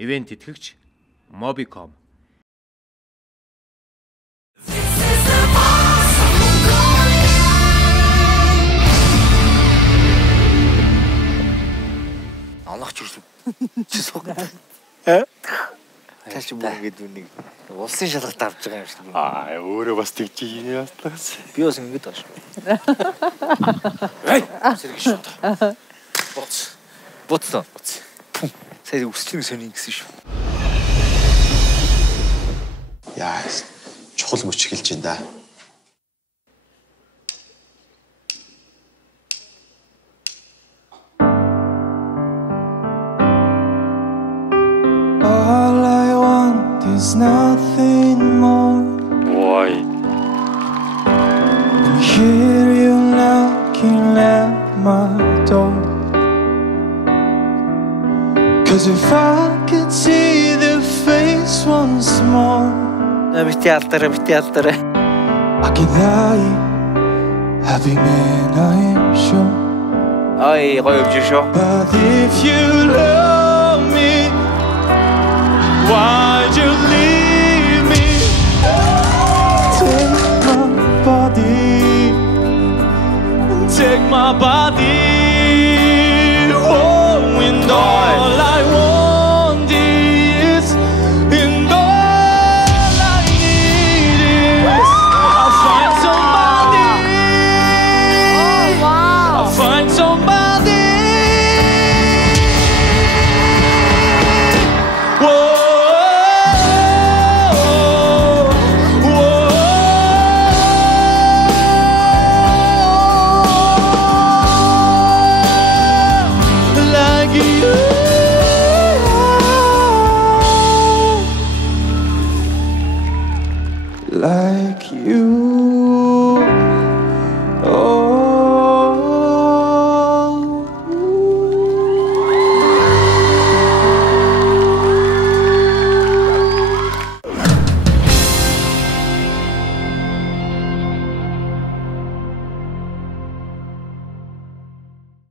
Ивент тэтгэгч Mobicom. Анаач ирсэн. Чи суух. Тааш мөн ингэдэг үнийг улсын шалгалт авч байгаа юм шиг. Өөрөө бас тэгж ийм ястаас. Би бас ингэдэг байна шүү. Сэргий шүү. Буцсан. Сая үсчний сони гэсэн шүү. Яа, чухал мөч эхэлж байна да. All I want is nothing more. Boy. And hear you knocking at my door. 'Cause if I could see the face once more, Бити алтараа. I could lie, happy man I am sure. Ой, гоё явж шүү. But if you love me, why'd you leave me? Take my body, take my body.